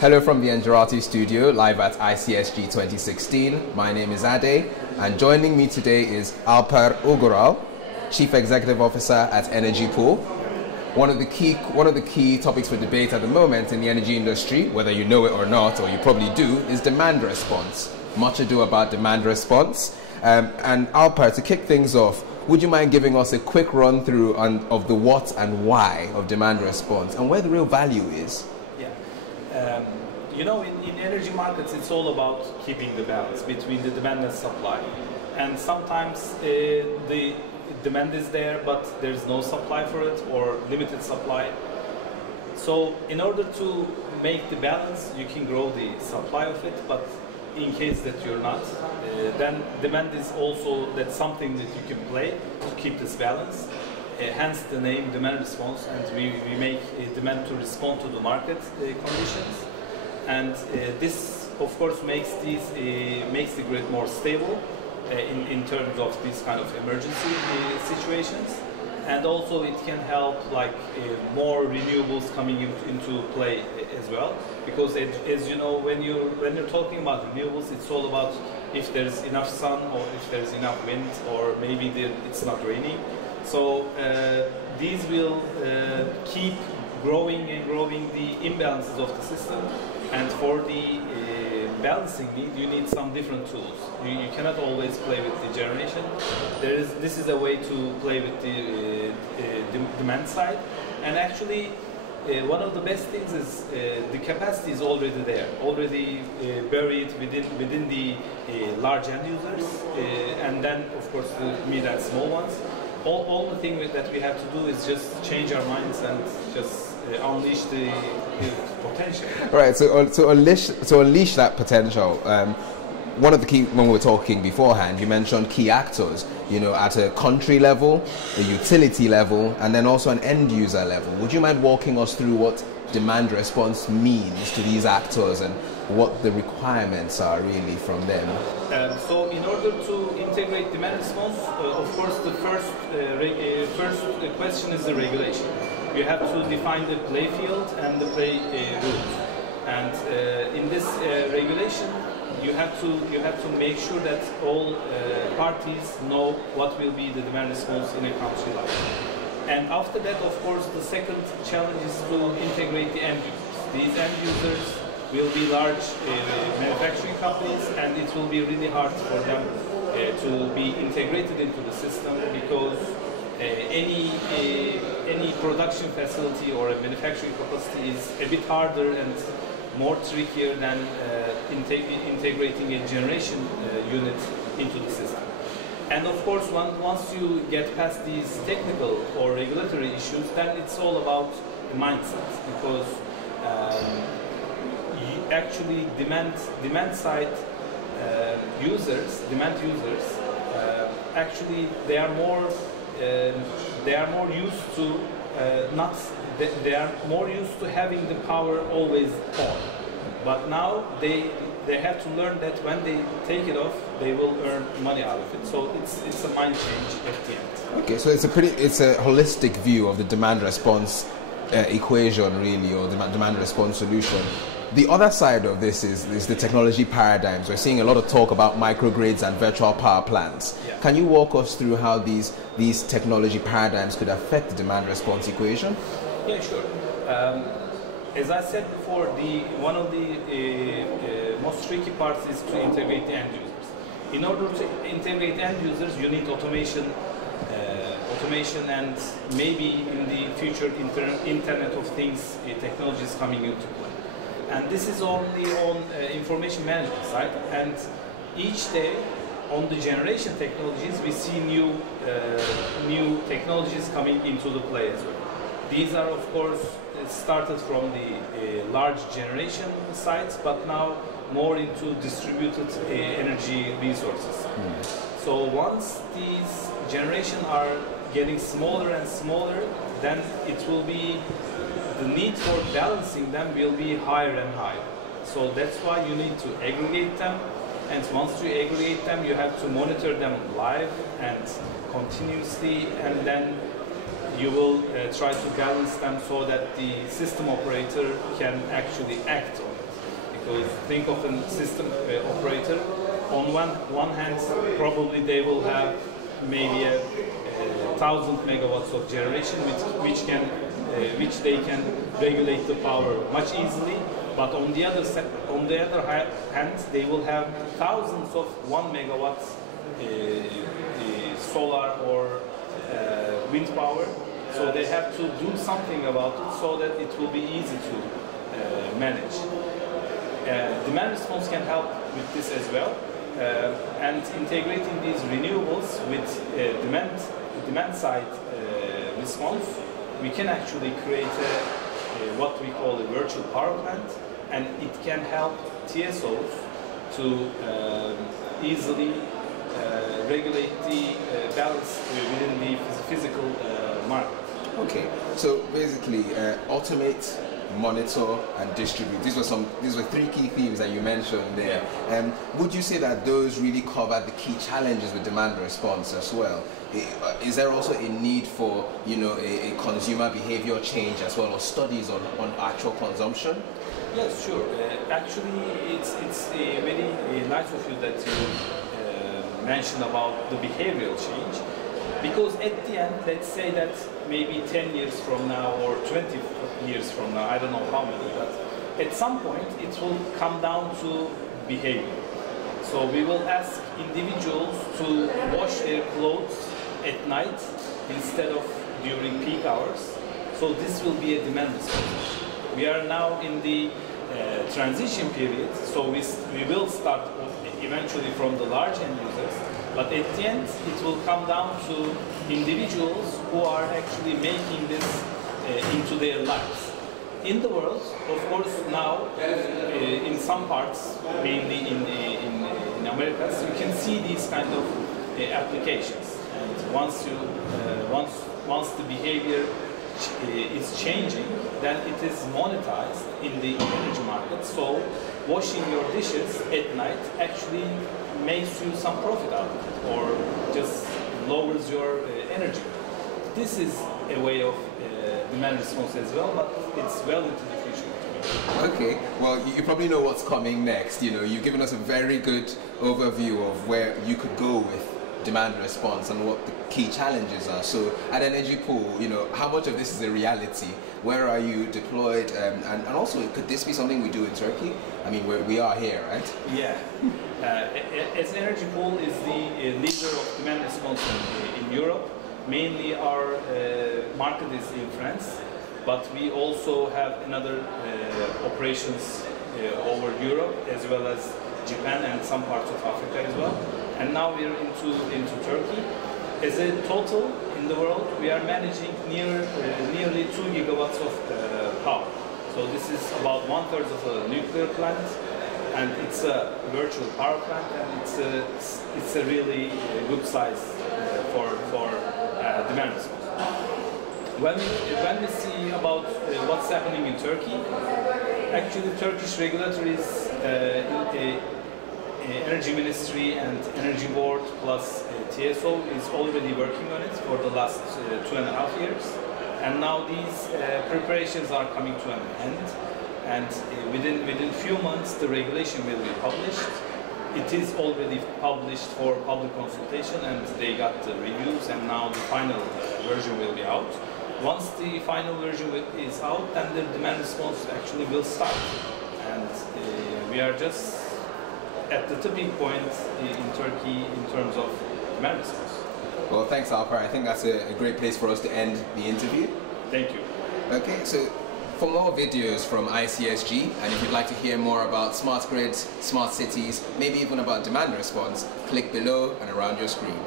Hello from the Engerati studio, live at ICSG 2016. My name is Ade, and joining me today is Alper Ugural, Chief Executive Officer at Energy Pool. One of the key topics for debate at the moment in the energy industry, whether you know it or not, or you probably do, is demand response. Much ado about demand response. And Alper, to kick things off, would you mind giving us a quick run through of the what and why of demand response and where the real value is? Yeah. You know, in energy markets, it's all about keeping the balance between the demand and supply. And sometimes the demand is there, but there's no supply for it or limited supply. So in order to make the balance, you can grow the supply of it, but in case that you're not, then demand is also, that's something that you can play to keep this balance. Hence the name demand response, and we make demand to respond to the market conditions. And this, of course, makes the grid more stable in terms of these kind of emergency situations. And also it can help more renewables coming into play as well, because as you know, when you're talking about renewables, it's all about if there's enough sun or if there's enough wind, or maybe it's not raining. So these will keep growing and growing the imbalances of the system, and for the balancing need, you need some different tools. You cannot always play with the generation. This is a way to play with the demand side, and actually one of the best things is the capacity is already there, already buried within the large end users, and then of course the mid and small ones. All the thing that we have to do is just change our minds and just unleash the potential. Right. So to unleash that potential. One of the key, when we were talking beforehand, you mentioned key actors, you know, at a country level, a utility level, and then also an end user level. Would you mind walking us through what demand response means to these actors and what the requirements are really from them? So in order to integrate demand response, of course the first question is the regulation. You have to define the play field and the play rules. And in this regulation, you have to make sure that all parties know what will be the demand response in a country like that. And after that, of course, the second challenge is to integrate the end users. These end users will be large manufacturing companies, and it will be really hard for them to be integrated into the system, because any production facility or a manufacturing capacity is a bit harder and more trickier than integrating a generation unit into the system. And of course, once you get past these technical or regulatory issues, then it's all about the mindset, because actually demand side demand users, actually they are more used to they are more used to having the power always on. But now they have to learn that when they take it off, they will earn money out of it. So it's a mind change at the end. Okay, so it's a holistic view of the demand response equation, really, or the demand response solution. The other side of this is the technology paradigms. We're seeing a lot of talk about microgrids and virtual power plants. Yeah. Can you walk us through how these technology paradigms could affect the demand response equation? Yeah, sure. As I said before, one of the most tricky parts is to integrate the end users. In order to integrate end users, you need automation, and maybe in the future Internet of Things technologies coming into play. And this is only on information management side. And each day on the generation technologies, we see new technologies coming into the play as well. These are, of course, started from the large generation sites, but now more into distributed energy resources. So once these generation are getting smaller and smaller, then it will be, the need for balancing them will be higher and higher. So that's why you need to aggregate them, and once you aggregate them, you have to monitor them live and continuously, and then you will try to balance them so that the system operator can actually act on it. because think of a system operator. On one hand, probably they will have maybe a 1,000 megawatts of generation, which they can regulate the power much easily. But on the other hand, they will have thousands of 1 megawatts solar or wind power. So they have to do something about it so that it will be easy to manage. Demand response can help with this as well. And integrating these renewables with demand side response, we can actually create what we call a virtual power plant, and it can help TSOs to easily regulate the balance within the physical market. Okay, so basically automate, monitor and distribute. These were three key themes that you mentioned there. Would you say that those really cover the key challenges with demand response as well? Is there also a need for a consumer behavior change as well, or studies on actual consumption? Yes, sure. Actually, it's very nice of you that you mentioned about the behavioral change, because at the end, let's say that maybe 10 years from now or 20 years from now, I don't know how many, but at some point it will come down to behavior. So we will ask individuals to wash their clothes at night instead of during peak hours. So this will be a demand response. We are now in the transition period, so we will start eventually from the large end users, but at the end it will come down to individuals who are actually making this into their lives. In the world, of course, now in some parts, mainly in Americas, you can see these kind of applications. And once the behavior is changing, then it is monetized in the energy market. So washing your dishes at night actually makes you some profit out of it, or just lowers your energy. This is a way of demand response as well, but it's well into the future. Okay, well, you probably know what's coming next. You've given us a very good overview of where you could go with demand response and what the key challenges are. So at Energy Pool, how much of this is a reality? Where are you deployed? And also, could this be something we do in Turkey? I mean, we are here, right? Yeah. As Energy Pool is the leader of demand response in Europe, mainly our market is in France, but we also have another operations over Europe, as well as Japan and some parts of Africa as well. And now we are into Turkey. As a total in the world, we are managing nearly 2 gigawatts of power. So this is about 1/3 of a nuclear plant, and it's a virtual power plant, and it's a really good size for demand response. When we see about what's happening in Turkey, actually Turkish regulators, Energy Ministry and Energy Board plus TSO is already working on it for the last 2.5 years, and now these preparations are coming to an end, and within few months the regulation will be published. It is already published for public consultation, and they got the reviews, and now the final version will be out. Once the final version is out, then the demand response actually will start, and we are just at the tipping point in Turkey in terms of demand response. Well, thanks, Alper. I think that's a great place for us to end the interview. Thank you. Okay, so for more videos from ICSG, and if you'd like to hear more about smart grids, smart cities, maybe even about demand response, click below and around your screen.